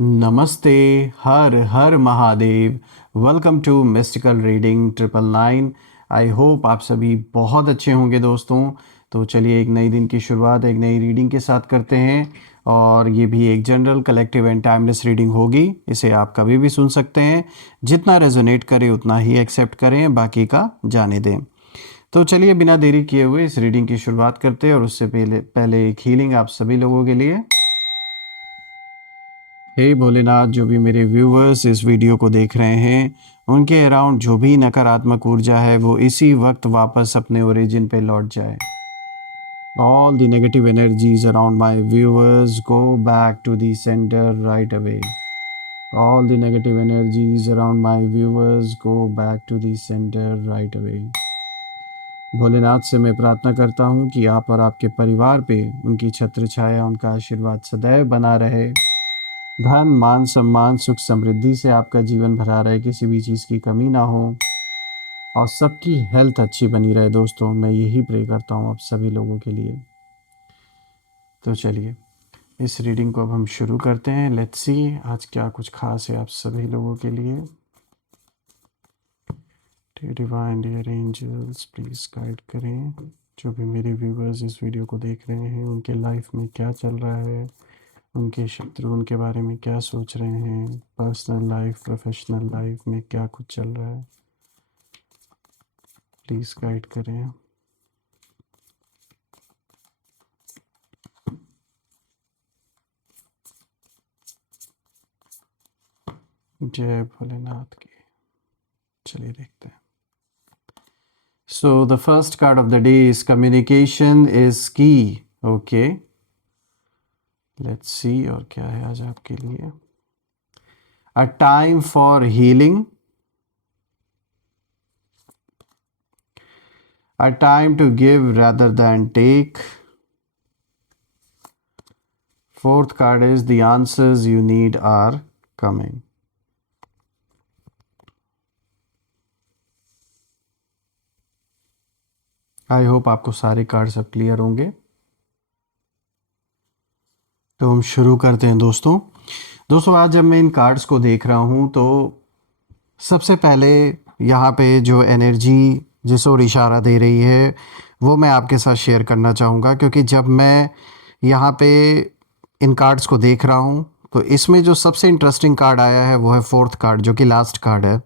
नमस्ते। Har Har Mahadev. Welcome to mystical reading 999। I hope आप सभी बहुत अच्छे होंगे दोस्तों। तो चलिए एक नई दिन की शुरुआत एक नई रीडिंग के साथ करते हैं। और ये भी एक general collective and timeless reading होगी। इसे आप कभी भी सुन सकते हैं। जितना रेजोनेट करे उतना ही एक्सेप्ट करें, बाकी का जाने दें। तो चलिए बिना देरी किए हुए इस रीडिंग की शुरुआत करते हैं। और उससे पहले पहले एक हीलिंग आप सभी लोगों के लिए। हे भोलेनाथ, जो भी मेरे व्यूवर्स इस वीडियो को देख रहे हैं, उनके अराउंड जो भी नकारात्मक ऊर्जा है वो इसी वक्त वापस अपने ओरिजिन पे लौट जाए। All the negative energies around my viewers go back to the center right away. All the negative energies around my viewers go back to the center right away. Bholenath से मैं प्रार्थना करता हूँ कि आप और आपके परिवार पे उनकी छत्र छाया, उनका आशीर्वाद सदैव बना रहे। धन मान सम्मान सुख समृद्धि से आपका जीवन भरा रहे, किसी भी चीज़ की कमी ना हो और सबकी हेल्थ अच्छी बनी रहे। दोस्तों, मैं यही प्रे करता हूँ आप सभी लोगों के लिए। तो चलिए इस रीडिंग को अब हम शुरू करते हैं। लेट्स सी आज क्या कुछ खास है आप सभी लोगों के लिए। Divine dear angels please guide करें। जो भी मेरे व्यूवर्स इस वीडियो को देख रहे हैं, उनके लाइफ में क्या चल रहा है, उनके शत्रु उनके बारे में क्या सोच रहे हैं, पर्सनल लाइफ प्रोफेशनल लाइफ में क्या कुछ चल रहा है, प्लीज़ गाइड करें। जय भोलेनाथ की। चलिए देखते हैं। So the first card of the day is communication is key. Okay, let's see और क्या है आज आपके लिए। A time for healing, a time to give rather than take. Fourth card is the answers you need are coming. I hope आपको सारे cards अब clear होंगे। तो हम शुरू करते हैं दोस्तों आज जब मैं इन कार्ड्स को देख रहा हूँ तो सबसे पहले यहाँ पे जो एनर्जी जिस ओर इशारा दे रही है वो मैं आपके साथ शेयर करना चाहूँगा। क्योंकि जब मैं यहाँ पे इन कार्ड्स को देख रहा हूँ तो इसमें जो सबसे इंटरेस्टिंग कार्ड आया है वो है फोर्थ कार्ड, जो कि लास्ट कार्ड है।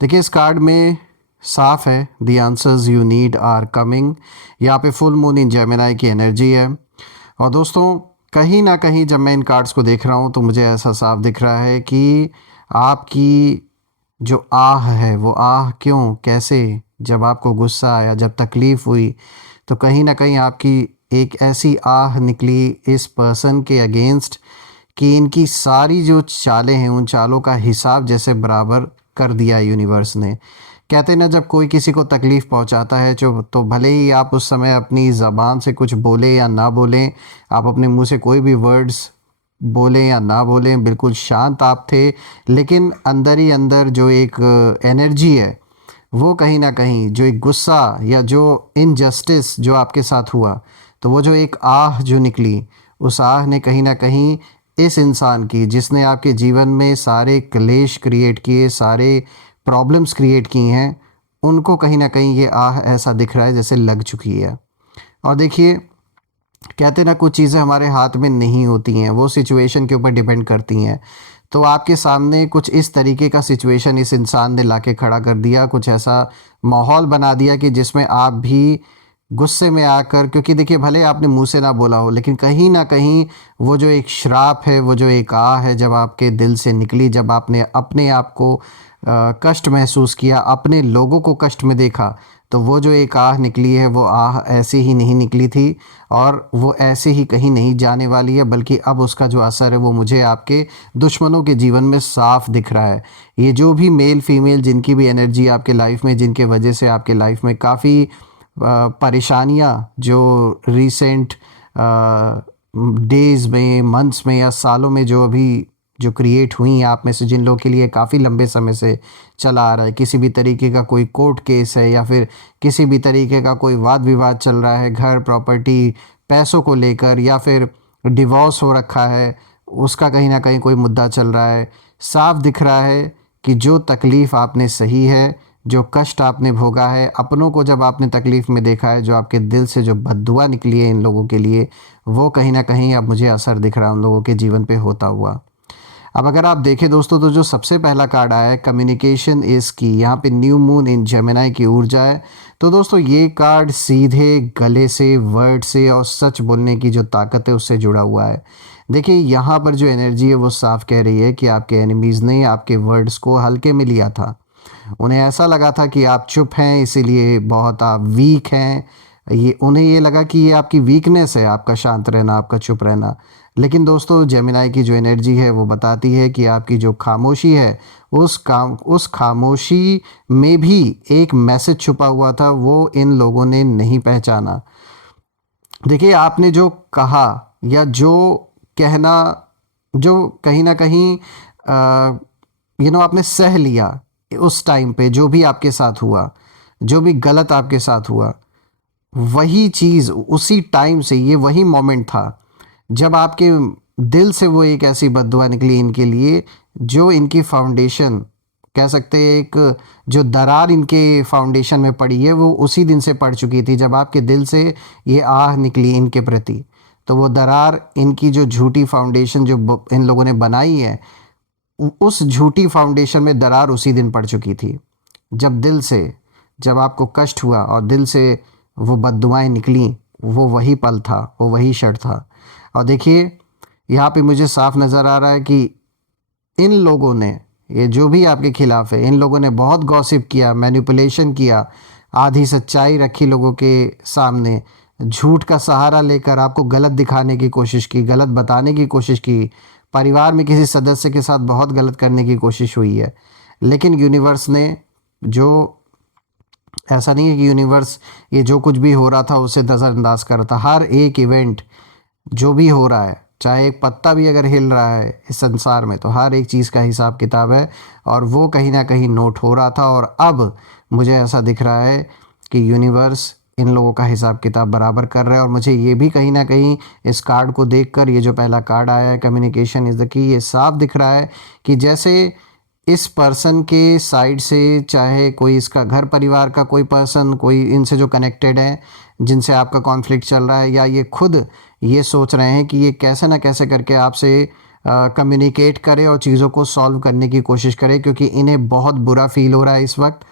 देखिए इस कार्ड में साफ है the answers you need are coming. यहाँ पे फुल मून इन जेमिनी की एनर्जी है। और दोस्तों कहीं ना कहीं जब मैं इन कार्ड्स को देख रहा हूँ तो मुझे ऐसा साफ दिख रहा है कि आपकी जो आह है वो आह क्यों कैसे, जब आपको गुस्सा आया, जब तकलीफ़ हुई, तो कहीं ना कहीं आपकी एक ऐसी आह निकली इस पर्सन के अगेंस्ट कि इनकी सारी जो चालें हैं उन चालों का हिसाब जैसे बराबर कर दिया यूनिवर्स ने। कहते हैं ना, जब कोई किसी को तकलीफ़ पहुंचाता है जो तो भले ही आप उस समय अपनी ज़बान से कुछ बोलें या ना बोलें, आप अपने मुंह से कोई भी वर्ड्स बोलें या ना बोलें, बिल्कुल शांत आप थे, लेकिन अंदर ही अंदर जो एक एनर्जी है वो कहीं ना कहीं जो एक गुस्सा या जो इनजस्टिस जो आपके साथ हुआ, तो वो जो एक आह जो निकली, उस आह ने कहीं ना कहीं इस इंसान की जिसने आपके जीवन में सारे क्लेश क्रिएट किए, सारे प्रॉब्लम्स क्रिएट की हैं, उनको कहीं ना कहीं ये आह ऐसा दिख रहा है जैसे लग चुकी है। और देखिए कहते ना कुछ चीज़ें हमारे हाथ में नहीं होती हैं, वो सिचुएशन के ऊपर डिपेंड करती हैं। तो आपके सामने कुछ इस तरीके का सिचुएशन इस इंसान ने लाके खड़ा कर दिया, कुछ ऐसा माहौल बना दिया कि जिसमें आप भी गुस्से में आकर, क्योंकि देखिए भले आपने मुंह से ना बोला हो लेकिन कहीं ना कहीं वो जो एक श्राप है, वो जो एक आह है जब आपके दिल से निकली, जब आपने अपने आप को कष्ट महसूस किया, अपने लोगों को कष्ट में देखा, तो वो जो एक आह निकली है वो आह ऐसे ही नहीं निकली थी और वो ऐसे ही कहीं नहीं जाने वाली है, बल्कि अब उसका जो असर है वो मुझे आपके दुश्मनों के जीवन में साफ दिख रहा है। ये जो भी मेल फीमेल जिनकी भी एनर्जी आपके लाइफ में, जिनके वजह से आपके लाइफ में काफ़ी परेशानियाँ जो रिसेंट डेज़ में, मंथ्स में या सालों में जो अभी जो क्रिएट हुई हैं आप में से जिन लोगों के लिए काफ़ी लंबे समय से चला आ रहा है, किसी भी तरीके का कोई कोर्ट केस है या फिर किसी भी तरीके का कोई वाद विवाद चल रहा है घर प्रॉपर्टी पैसों को लेकर, या फिर डिवोर्स हो रखा है, उसका कहीं ना कहीं कोई मुद्दा चल रहा है। साफ दिख रहा है कि जो तकलीफ़ आपने सही है, जो कष्ट आपने भोगा है, अपनों को जब आपने तकलीफ़ में देखा है, जो आपके दिल से जो बद्दुआ निकली है इन लोगों के लिए, वो कहीं ना कहीं अब मुझे असर दिख रहा है उन लोगों के जीवन पे होता हुआ। अब अगर आप देखें दोस्तों, तो जो सबसे पहला कार्ड आया है कम्युनिकेशन इज़ की, यहाँ पे न्यू मून इन जेमिनाई की ऊर्जा है। तो दोस्तों ये कार्ड सीधे गले से, वर्ड से और सच बोलने की जो ताकत है उससे जुड़ा हुआ है। देखिए यहाँ पर जो एनर्जी है वो साफ कह रही है कि आपके एनिमीज़ ने आपके वर्ड्स को हल्के में लिया था। उन्हें ऐसा लगा था कि आप चुप हैं, इसीलिए बहुत आप वीक हैं। ये उन्हें ये लगा कि ये आपकी वीकनेस है, आपका शांत रहना, आपका चुप रहना। लेकिन दोस्तों जेमिनाई की जो एनर्जी है वो बताती है कि आपकी जो खामोशी है, उस खामोशी में भी एक मैसेज छुपा हुआ था, वो इन लोगों ने नहीं पहचाना। देखिए आपने जो कहा या जो कहना, जो कहीं ना कहीं आपने सह लिया उस टाइम पे, जो भी आपके साथ हुआ, जो भी गलत आपके साथ हुआ, वही चीज़ उसी टाइम से, ये वही मोमेंट था जब आपके दिल से वो एक ऐसी बद्दुआ निकली इनके लिए, जो इनकी फाउंडेशन कह सकते हैं, एक जो दरार इनके फाउंडेशन में पड़ी है वो उसी दिन से पड़ चुकी थी जब आपके दिल से ये आह निकली इनके प्रति। तो वो दरार, इनकी जो झूठी फाउंडेशन जो इन लोगों ने बनाई है, उस झूठी फाउंडेशन में दरार उसी दिन पड़ चुकी थी जब दिल से, जब आपको कष्ट हुआ और दिल से वो बद्दुआएं निकली, वो वही पल था, वो वही क्षण था। और देखिए यहाँ पे मुझे साफ नज़र आ रहा है कि इन लोगों ने, ये जो भी आपके खिलाफ है, इन लोगों ने बहुत गॉसिप किया, मैनिपुलेशन किया, आधी सच्चाई रखी लोगों के सामने, झूठ का सहारा लेकर आपको गलत दिखाने की कोशिश की, गलत बताने की कोशिश की, परिवार में किसी सदस्य के साथ बहुत गलत करने की कोशिश हुई है। लेकिन यूनिवर्स ने जो, ऐसा नहीं है कि यूनिवर्स ये जो कुछ भी हो रहा था उसे नज़रअंदाज कर रहा था। हर एक इवेंट जो भी हो रहा है, चाहे एक पत्ता भी अगर हिल रहा है इस संसार में, तो हर एक चीज़ का हिसाब किताब है और वो कहीं ना कहीं नोट हो रहा था। और अब मुझे ऐसा दिख रहा है कि यूनिवर्स इन लोगों का हिसाब किताब बराबर कर रहा है। और मुझे ये भी कहीं ना कहीं इस कार्ड को देखकर, ये जो पहला कार्ड आया है कम्युनिकेशन इज़ द की, ये साफ दिख रहा है कि जैसे इस पर्सन के साइड से, चाहे कोई इसका घर परिवार का कोई पर्सन, कोई इनसे जो कनेक्टेड है, जिनसे आपका कॉन्फ्लिक्ट चल रहा है, या ये खुद ये सोच रहे हैं कि ये कैसे ना कैसे करके आपसे कम्युनिकेट करे और चीज़ों को सॉल्व करने की कोशिश करे, क्योंकि इन्हें बहुत बुरा फील हो रहा है इस वक्त।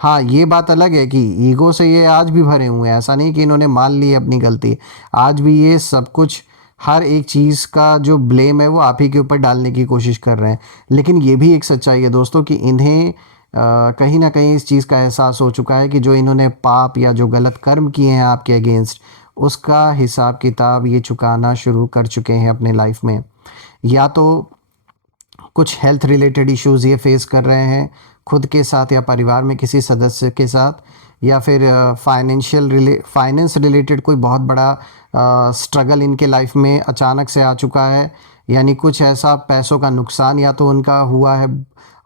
हाँ ये बात अलग है कि ईगो से ये आज भी भरे हुए हैं, ऐसा नहीं कि इन्होंने मान ली अपनी गलती, आज भी ये सब कुछ, हर एक चीज़ का जो ब्लेम है वो आप ही के ऊपर डालने की कोशिश कर रहे हैं। लेकिन ये भी एक सच्चाई है दोस्तों कि इन्हें कहीं ना कहीं इस चीज़ का एहसास हो चुका है कि जो इन्होंने पाप या जो गलत कर्म किए हैं आपके अगेंस्ट, उसका हिसाब किताब ये चुकाना शुरू कर चुके हैं अपने लाइफ में। या तो कुछ हेल्थ रिलेटेड इश्यूज़ ये फेस कर रहे हैं खुद के साथ या परिवार में किसी सदस्य के साथ, या फिर फाइनेंस रिलेटेड कोई बहुत बड़ा स्ट्रगल इनके लाइफ में अचानक से आ चुका है, यानी कुछ ऐसा पैसों का नुकसान या तो उनका हुआ है।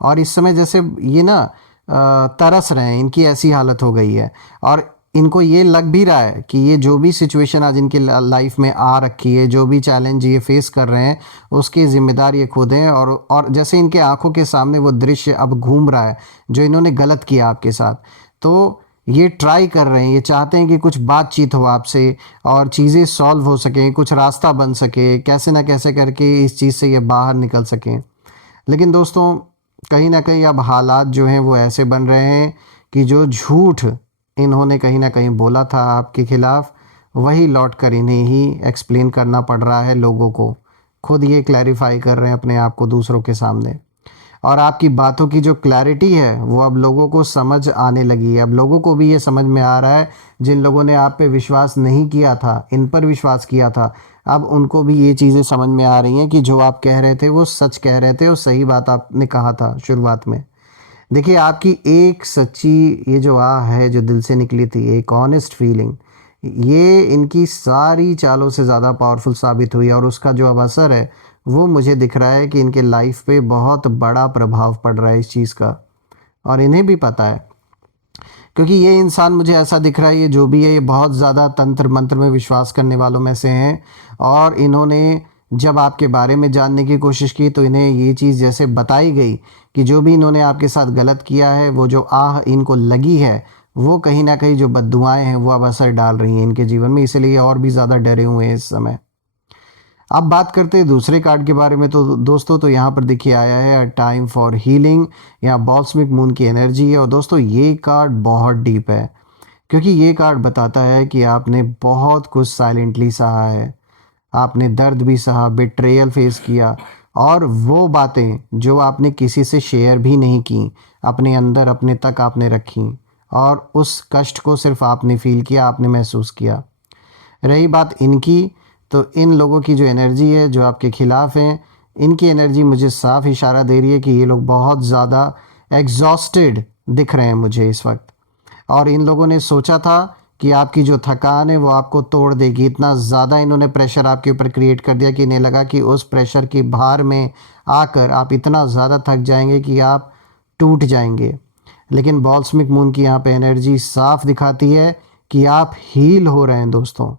और इस समय जैसे ये ना तरस रहे हैं, इनकी ऐसी हालत हो गई है। और इनको ये लग भी रहा है कि ये जो भी सिचुएशन आज इनके लाइफ में आ रखी है, जो भी चैलेंज ये फेस कर रहे हैं, उसकी ज़िम्मेदार ये खुद हैं। और जैसे इनके आंखों के सामने वो दृश्य अब घूम रहा है जो इन्होंने गलत किया आपके साथ, तो ये ट्राई कर रहे हैं, ये चाहते हैं कि कुछ बातचीत हो आपसे और चीज़ें सॉल्व हो सकें, कुछ रास्ता बन सके, कैसे ना कैसे करके इस चीज़ से ये बाहर निकल सकें। लेकिन दोस्तों कहीं ना कहीं अब हालात जो हैं वो ऐसे बन रहे हैं कि जो झूठ इन्होंने कहीं ना कहीं बोला था आपके खिलाफ, वही लौट कर इन्हें ही एक्सप्लेन करना पड़ रहा है लोगों को। खुद ये क्लैरिफाई कर रहे हैं अपने आप को दूसरों के सामने। और आपकी बातों की जो क्लैरिटी है वो अब लोगों को समझ आने लगी है। अब लोगों को भी ये समझ में आ रहा है, जिन लोगों ने आप पे विश्वास नहीं किया था, इन पर विश्वास किया था, अब उनको भी ये चीज़ें समझ में आ रही हैं कि जो आप कह रहे थे वो सच कह रहे थे और सही बात आपने कहा था शुरुआत में। देखिए आपकी एक सच्ची ये जो आह है जो दिल से निकली थी, एक ऑनेस्ट फीलिंग, ये इनकी सारी चालों से ज़्यादा पावरफुल साबित हुई। और उसका जो अब असर है वो मुझे दिख रहा है कि इनके लाइफ पे बहुत बड़ा प्रभाव पड़ रहा है इस चीज़ का। और इन्हें भी पता है, क्योंकि ये इंसान मुझे ऐसा दिख रहा है, ये जो भी है ये बहुत ज़्यादा तंत्र मंत्र में विश्वास करने वालों में से हैं। और इन्होंने जब आपके बारे में जानने की कोशिश की तो इन्हें ये चीज़ जैसे बताई गई कि जो भी इन्होंने आपके साथ गलत किया है, वो जो आह इनको लगी है, वो कहीं ना कहीं जो बद्दुआएं हैं वो अब असर डाल रही हैं इनके जीवन में, इसलिए ये और भी ज़्यादा डरे हुए हैं इस समय। अब बात करते हैं दूसरे कार्ड के बारे में, तो दोस्तों तो यहाँ पर देखिए आया है अ टाइम फॉर हीलिंग। यहाँ बॉल्समिक मून की एनर्जी है और दोस्तों ये कार्ड बहुत डीप है, क्योंकि ये कार्ड बताता है कि आपने बहुत कुछ साइलेंटली सहा है। आपने दर्द भी सहा, बिट्रेयल फेस किया, और वो बातें जो आपने किसी से शेयर भी नहीं की, अपने अंदर अपने तक आपने रखी, और उस कष्ट को सिर्फ आपने फील किया, आपने महसूस किया। रही बात इनकी, तो इन लोगों की जो एनर्जी है जो आपके ख़िलाफ़ हैं, इनकी एनर्जी मुझे साफ इशारा दे रही है कि ये लोग बहुत ज़्यादा एग्जॉस्टेड दिख रहे हैं मुझे इस वक्त। और इन लोगों ने सोचा था कि आपकी जो थकान है वो आपको तोड़ देगी। इतना ज़्यादा इन्होंने प्रेशर आपके ऊपर क्रिएट कर दिया कि इन्हें लगा कि उस प्रेशर की भार में आकर आप इतना ज़्यादा थक जाएंगे कि आप टूट जाएंगे। लेकिन बॉल्समिक मून की यहाँ पे एनर्जी साफ दिखाती है कि आप हील हो रहे हैं दोस्तों।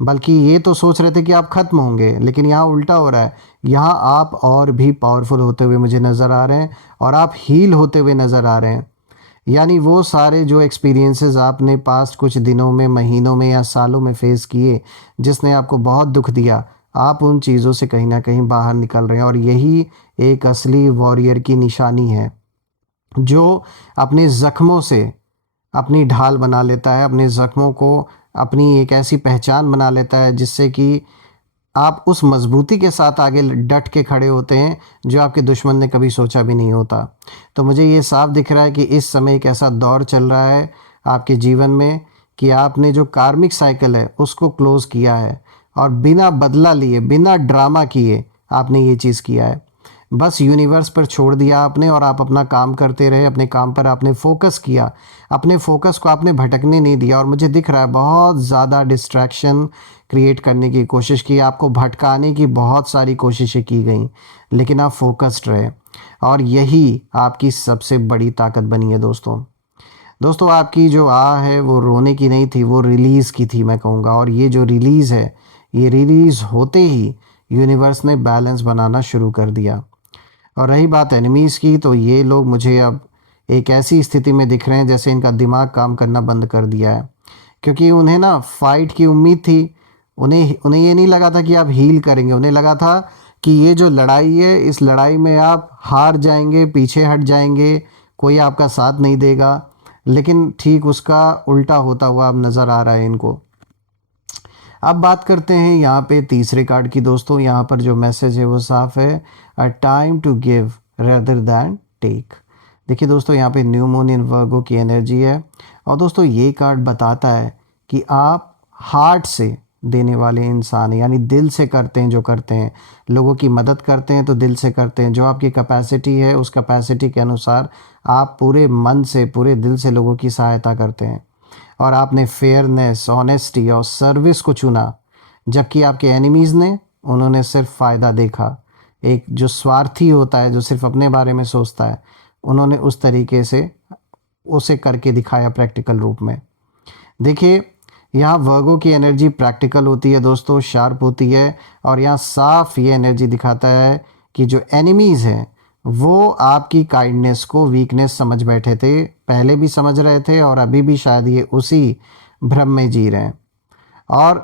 बल्कि ये तो सोच रहे थे कि आप ख़त्म होंगे, लेकिन यहाँ उल्टा हो रहा है। यहाँ आप और भी पावरफुल होते हुए मुझे नज़र आ रहे हैं, और आप हील होते हुए नज़र आ रहे हैं। यानी वो सारे जो एक्सपीरियंसेस आपने पास्ट कुछ दिनों में, महीनों में या सालों में फेस किए, जिसने आपको बहुत दुख दिया, आप उन चीज़ों से कहीं ना कहीं बाहर निकल रहे हैं। और यही एक असली वॉरियर की निशानी है, जो अपने ज़ख्मों से अपनी ढाल बना लेता है, अपने ज़ख्मों को अपनी एक ऐसी पहचान बना लेता है जिससे कि आप उस मजबूती के साथ आगे डट के खड़े होते हैं जो आपके दुश्मन ने कभी सोचा भी नहीं होता। तो मुझे ये साफ दिख रहा है कि इस समय एक ऐसा दौर चल रहा है आपके जीवन में कि आपने जो कार्मिक साइकिल है उसको क्लोज़ किया है, और बिना बदला लिए, बिना ड्रामा किए आपने ये चीज़ किया है। बस यूनिवर्स पर छोड़ दिया आपने, और आप अपना काम करते रहे, अपने काम पर आपने फोकस किया, अपने फोकस को आपने भटकने नहीं दिया। और मुझे दिख रहा है बहुत ज़्यादा डिस्ट्रैक्शन क्रिएट करने की कोशिश की, आपको भटकाने की बहुत सारी कोशिशें की गई, लेकिन आप फोकस्ड रहे, और यही आपकी सबसे बड़ी ताकत बनी है दोस्तों। दोस्तों आपकी जो आह है वो रोने की नहीं थी, वो रिलीज़ की थी मैं कहूँगा। और ये जो रिलीज़ है, ये रिलीज़ होते ही यूनिवर्स ने बैलेंस बनाना शुरू कर दिया। और रही बात एनिमीज़ की, तो ये लोग मुझे अब एक ऐसी स्थिति में दिख रहे हैं जैसे इनका दिमाग काम करना बंद कर दिया है, क्योंकि उन्हें ना फ़ाइट की उम्मीद थी। उन्हें उन्हें ये नहीं लगा था कि आप हील करेंगे, उन्हें लगा था कि ये जो लड़ाई है, इस लड़ाई में आप हार जाएंगे, पीछे हट जाएंगे, कोई आपका साथ नहीं देगा। लेकिन ठीक उसका उल्टा होता हुआ अब नज़र आ रहा है इनको। अब बात करते हैं यहाँ पे तीसरे कार्ड की दोस्तों। यहाँ पर जो मैसेज है वो साफ है, a time to give rather than take. देखिए दोस्तों यहाँ पे न्यू मून इन वर्गो की एनर्जी है, और दोस्तों ये कार्ड बताता है कि आप हार्ट से देने वाले इंसान हैं, यानी दिल से करते हैं जो करते हैं, लोगों की मदद करते हैं तो दिल से करते हैं। जो आपकी कैपेसिटी है उस कैपेसिटी के अनुसार आप पूरे मन से, पूरे दिल से लोगों की सहायता करते हैं। और आपने फेयरनेस, ऑनेस्टी और सर्विस को चुना, जबकि आपके एनिमीज़ ने, उन्होंने सिर्फ फ़ायदा देखा। एक जो स्वार्थी होता है, जो सिर्फ अपने बारे में सोचता है, उन्होंने उस तरीके से उसे करके दिखाया प्रैक्टिकल रूप में। देखिए यहाँ वर्गो की एनर्जी प्रैक्टिकल होती है दोस्तों, शार्प होती है, और यहाँ साफ ये एनर्जी दिखाता है कि जो एनिमीज़ हैं वो आपकी काइंडनेस को वीकनेस समझ बैठे थे, पहले भी समझ रहे थे, और अभी भी शायद ये उसी भ्रम में जी रहे हैं। और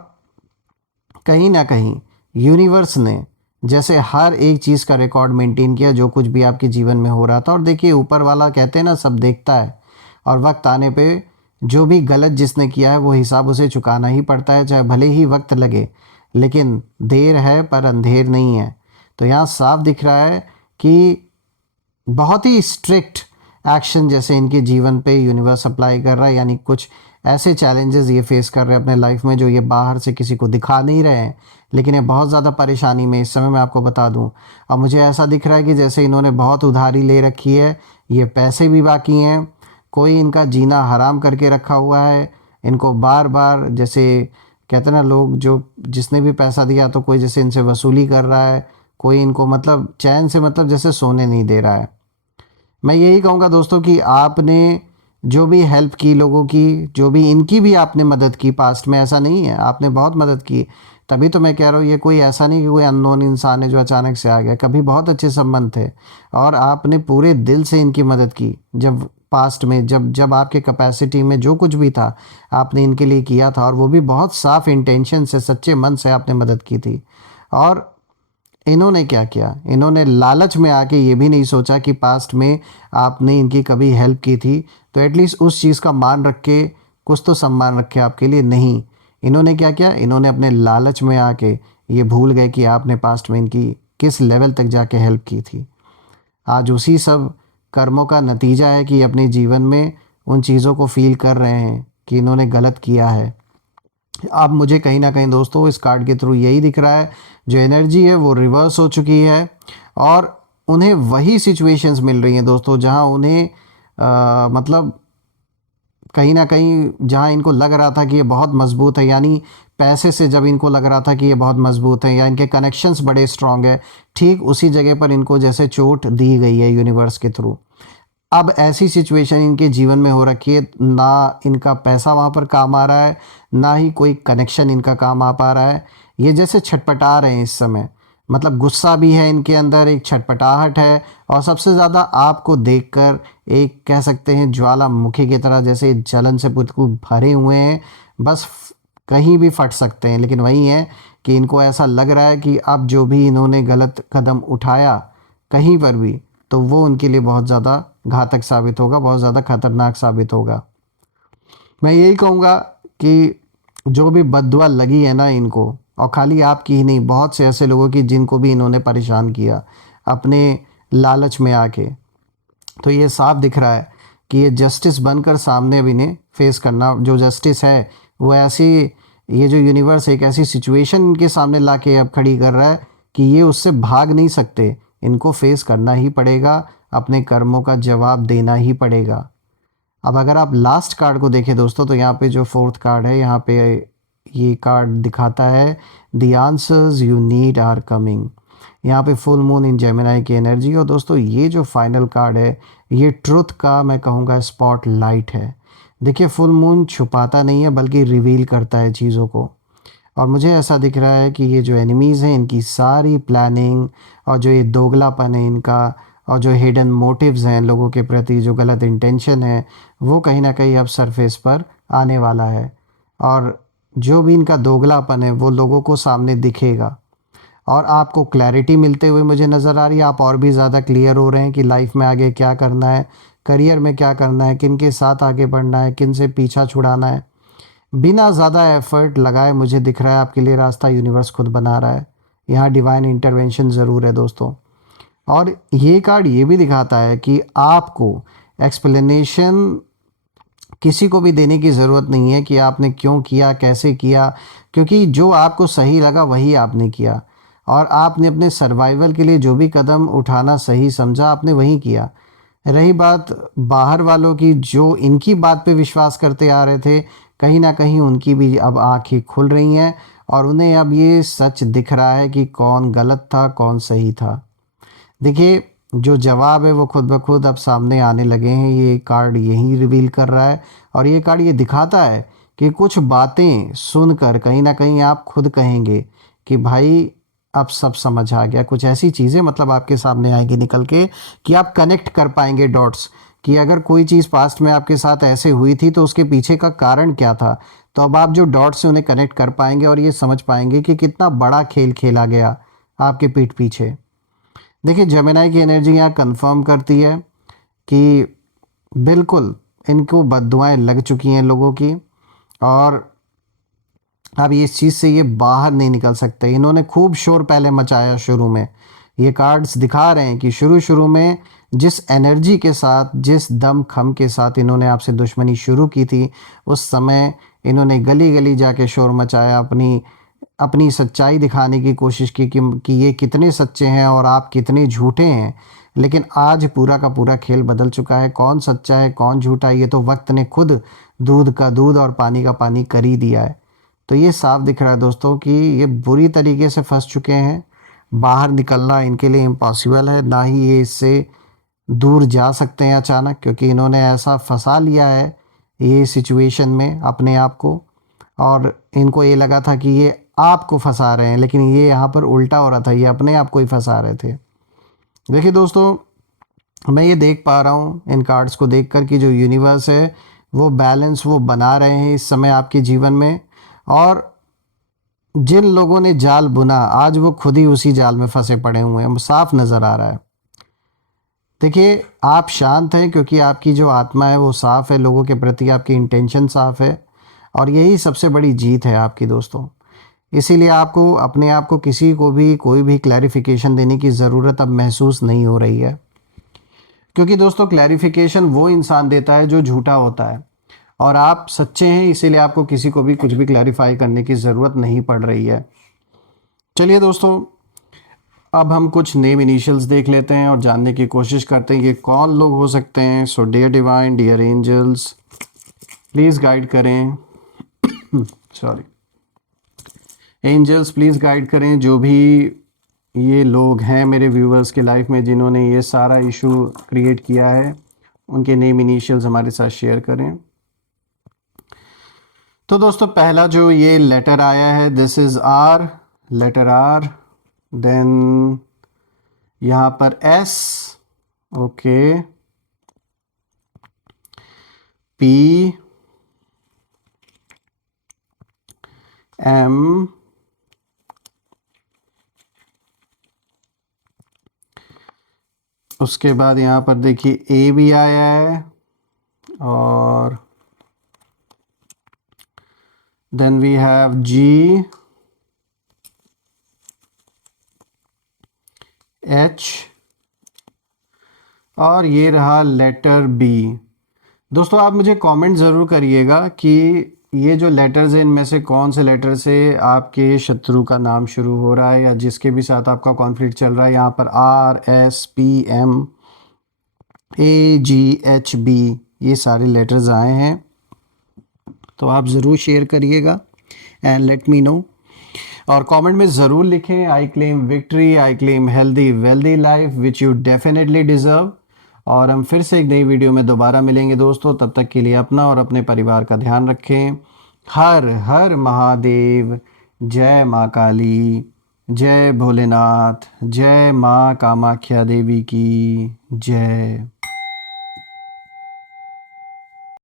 कहीं ना कहीं यूनिवर्स ने जैसे हर एक चीज़ का रिकॉर्ड मेंटेन किया, जो कुछ भी आपके जीवन में हो रहा था। और देखिए ऊपर वाला कहते हैं ना, सब देखता है, और वक्त आने पे जो भी गलत जिसने किया है वो हिसाब उसे चुकाना ही पड़ता है, चाहे भले ही वक्त लगे, लेकिन देर है पर अंधेर नहीं है। तो यहाँ साफ दिख रहा है कि बहुत ही स्ट्रिक्ट एक्शन जैसे इनके जीवन पे यूनिवर्स अप्लाई कर रहा है, यानी कुछ ऐसे चैलेंजेस ये फेस कर रहे हैं अपने लाइफ में जो ये बाहर से किसी को दिखा नहीं रहे हैं, लेकिन ये बहुत ज़्यादा परेशानी में इस समय, मैं आपको बता दूं। और मुझे ऐसा दिख रहा है कि जैसे इन्होंने बहुत उधारी ले रखी है, ये पैसे भी बाकी हैं, कोई इनका जीना हराम करके रखा हुआ है। इनको बार बार, जैसे कहते हैं ना लोग, जो जिसने भी पैसा दिया तो कोई जैसे इनसे वसूली कर रहा है, कोई इनको मतलब चैन से, मतलब जैसे सोने नहीं दे रहा है। मैं यही कहूँगा दोस्तों कि आपने जो भी हेल्प की लोगों की, जो भी इनकी भी आपने मदद की पास्ट में, ऐसा नहीं है, आपने बहुत मदद की, तभी तो मैं कह रहा हूँ, ये कोई ऐसा नहीं कि कोई अननोन इंसान है जो अचानक से आ गया। कभी बहुत अच्छे संबंध थे और आपने पूरे दिल से इनकी मदद की। जब पास्ट में जब जब आपके कैपेसिटी में जो कुछ भी था आपने इनके लिए किया था, और वो भी बहुत साफ इंटेंशन से, सच्चे मन से आपने मदद की थी। और इन्होंने क्या किया, इन्होंने लालच में आके ये भी नहीं सोचा कि पास्ट में आपने इनकी कभी हेल्प की थी तो एटलीस्ट उस चीज़ का मान रख के कुछ तो सम्मान रखे आपके लिए। नहीं, इन्होंने क्या किया, इन्होंने अपने लालच में आके ये भूल गए कि आपने पास्ट में इनकी किस लेवल तक जाके हेल्प की थी। आज उसी सब कर्मों का नतीजा है कि अपने जीवन में उन चीज़ों को फील कर रहे हैं कि इन्होंने गलत किया है। अब मुझे कहीं ना कहीं दोस्तों इस कार्ड के थ्रू यही दिख रहा है, जो एनर्जी है वो रिवर्स हो चुकी है और उन्हें वही सिचुएशंस मिल रही हैं दोस्तों जहां उन्हें मतलब कहीं ना कहीं जहां इनको लग रहा था कि ये बहुत मजबूत है, यानी पैसे से जब इनको लग रहा था कि ये बहुत मजबूत है या इनके कनेक्शंस बड़े स्ट्रांग है, ठीक उसी जगह पर इनको जैसे चोट दी गई है यूनिवर्स के थ्रू। अब ऐसी सिचुएशन इनके जीवन में हो रखी है, ना इनका पैसा वहाँ पर काम आ रहा है, ना ही कोई कनेक्शन इनका काम आ पा रहा है। ये जैसे छटपटा रहे हैं इस समय, मतलब गुस्सा भी है इनके अंदर, एक छटपटाहट है, और सबसे ज़्यादा आपको देखकर एक कह सकते हैं ज्वालामुखी की तरह जैसे जलन से बिल्कुल भरे हुए हैं। बस कहीं भी फट सकते हैं, लेकिन वही है कि इनको ऐसा लग रहा है कि अब जो भी इन्होंने गलत कदम उठाया कहीं पर भी, तो वो उनके लिए बहुत ज़्यादा घातक साबित होगा, बहुत ज़्यादा खतरनाक साबित होगा। मैं यही कहूँगा कि जो भी बद्दुआ लगी है ना इनको, और खाली आपकी ही नहीं, बहुत से ऐसे लोगों की जिनको भी इन्होंने परेशान किया अपने लालच में आके, तो ये साफ दिख रहा है कि ये जस्टिस बनकर सामने अब इन्हें फेस करना, जो जस्टिस है वो ऐसी, ये जो यूनिवर्स एक ऐसी सिचुएशन इनके सामने ला के अब खड़ी कर रहा है कि ये उससे भाग नहीं सकते, इनको फेस करना ही पड़ेगा, अपने कर्मों का जवाब देना ही पड़ेगा। अब अगर आप लास्ट कार्ड को देखें दोस्तों, तो यहाँ पे जो फोर्थ कार्ड है, यहाँ पे ये कार्ड दिखाता है the answers you need are coming. यहाँ पे फुल मून इन जेमिनाई की एनर्जी। और दोस्तों ये जो फाइनल कार्ड है ये ट्रुथ का मैं कहूँगा स्पॉट लाइट है। देखिए फुल मून छुपाता नहीं है बल्कि रिवील करता है चीज़ों को, और मुझे ऐसा दिख रहा है कि ये जो एनिमीज़ हैं इनकी सारी प्लानिंग और जो ये दोगलापन है इनका, और जो हिडन मोटिव्स हैं लोगों के प्रति, जो गलत इंटेंशन है, वो कहीं ना कहीं अब सरफेस पर आने वाला है। और जो भी इनका दोगलापन है वो लोगों को सामने दिखेगा, और आपको क्लैरिटी मिलते हुए मुझे नज़र आ रही है। आप और भी ज़्यादा क्लियर हो रहे हैं कि लाइफ में आगे क्या करना है, करियर में क्या करना है, किन के साथ आगे बढ़ना है, किन से पीछा छुड़ाना है। बिना ज़्यादा एफर्ट लगाए मुझे दिख रहा है आपके लिए रास्ता यूनिवर्स खुद बना रहा है। यहाँ डिवाइन इंटरवेंशन ज़रूर है दोस्तों। और ये कार्ड ये भी दिखाता है कि आपको एक्सप्लेनेशन किसी को भी देने की ज़रूरत नहीं है कि आपने क्यों किया, कैसे किया, क्योंकि जो आपको सही लगा वही आपने किया, और आपने अपने सर्वाइवल के लिए जो भी कदम उठाना सही समझा आपने वही किया। रही बात बाहर वालों की, जो इनकी बात पे विश्वास करते आ रहे थे, कहीं ना कहीं उनकी भी अब आंखें खुल रही हैं और उन्हें अब ये सच दिख रहा है कि कौन गलत था कौन सही था। देखिए जो जवाब है वो खुद ब खुद अब सामने आने लगे हैं, ये कार्ड यही रिवील कर रहा है। और ये कार्ड ये दिखाता है कि कुछ बातें सुनकर कहीं ना कहीं आप खुद कहेंगे कि भाई अब सब समझ आ गया। कुछ ऐसी चीज़ें मतलब आपके सामने आएंगी निकल के कि आप कनेक्ट कर पाएंगे डॉट्स, कि अगर कोई चीज़ पास्ट में आपके साथ ऐसे हुई थी तो उसके पीछे का कारण क्या था। तो अब आप जो डॉट्स से उन्हें कनेक्ट कर पाएंगे और ये समझ पाएंगे कि कितना बड़ा खेल खेला गया आपके पीठ पीछे। देखिए जेमिनाई की एनर्जी यहाँ कंफर्म करती है कि बिल्कुल इनको बद्दुआएं लग चुकी हैं लोगों की, और अब इस चीज़ से ये बाहर नहीं निकल सकते। इन्होंने खूब शोर पहले मचाया शुरू में, ये कार्ड्स दिखा रहे हैं कि शुरू शुरू में जिस एनर्जी के साथ, जिस दम खम के साथ इन्होंने आपसे दुश्मनी शुरू की थी, उस समय इन्होंने गली गली जाके शोर मचाया, अपनी अपनी सच्चाई दिखाने की कोशिश की कि ये कितने सच्चे हैं और आप कितने झूठे हैं। लेकिन आज पूरा का पूरा खेल बदल चुका है, कौन सच्चा है कौन झूठा है ये तो वक्त ने खुद दूध का दूध और पानी का पानी कर ही दिया है। तो ये साफ दिख रहा है दोस्तों कि ये बुरी तरीके से फंस चुके हैं, बाहर निकलना इनके लिए इम्पॉसिबल है, ना ही ये इससे दूर जा सकते हैं अचानक, क्योंकि इन्होंने ऐसा फंसा लिया है ये सिचुएशन में अपने आप को। और इनको ये लगा था कि ये आपको फंसा रहे हैं, लेकिन ये यहाँ पर उल्टा हो रहा था, ये अपने आप को ही फंसा रहे थे। देखिए दोस्तों, मैं ये देख पा रहा हूँ इन कार्ड्स को देख कर कि जो यूनिवर्स है वो बैलेंस वो बना रहे हैं इस समय आपके जीवन में। और जिन लोगों ने जाल बुना, आज वो खुद ही उसी जाल में फंसे पड़े हुए हैं, साफ नज़र आ रहा है। देखिए, आप शांत हैं क्योंकि आपकी जो आत्मा है वो साफ़ है, लोगों के प्रति आपकी इंटेंशन साफ़ है, और यही सबसे बड़ी जीत है आपकी दोस्तों। इसीलिए आपको अपने आप को किसी को भी कोई भी क्लैरिफिकेशन देने की ज़रूरत अब महसूस नहीं हो रही है, क्योंकि दोस्तों क्लैरिफिकेशन वो इंसान देता है जो झूठा होता है, और आप सच्चे हैं, इसीलिए आपको किसी को भी कुछ भी क्लैरिफाई करने की ज़रूरत नहीं पड़ रही है। चलिए दोस्तों, अब हम कुछ नेम इनिशियल्स देख लेते हैं और जानने की कोशिश करते हैं ये कौन लोग हो सकते हैं। So dear divine, dear angels, please guide करें। सॉरी, एंजल्स प्लीज़ गाइड करें जो भी ये लोग हैं मेरे व्यूवर्स के लाइफ में जिन्होंने ये सारा इशू क्रिएट किया है, उनके नेम इनिशियल्स हमारे साथ शेयर करें। तो दोस्तों, पहला जो ये लेटर आया है, this is R, letter R. Then यहाँ पर एस, ओके, पी, एम, उसके बाद यहाँ पर देखिए ए भी आया है, और then we have G, H, और ये रहा लेटर बी। दोस्तों, आप मुझे कमेंट ज़रूर करिएगा कि ये जो लेटर्स हैं इनमें से कौन से लेटर से आपके शत्रु का नाम शुरू हो रहा है, या जिसके भी साथ आपका कॉन्फ्लिक्ट चल रहा है। यहाँ पर R, S, P, M, A, G, H, B, ये सारे लेटर्स आए हैं, तो आप ज़रूर शेयर करिएगा एंड लेट मी नो, और कमेंट में ज़रूर लिखें, I claim victory, I claim healthy wealthy life which you definitely deserve. और हम फिर से एक नई वीडियो में दोबारा मिलेंगे दोस्तों, तब तक के लिए अपना और अपने परिवार का ध्यान रखें। हर हर महादेव, जय माँ काली, जय भोलेनाथ, जय माँ कामाख्या देवी की जय।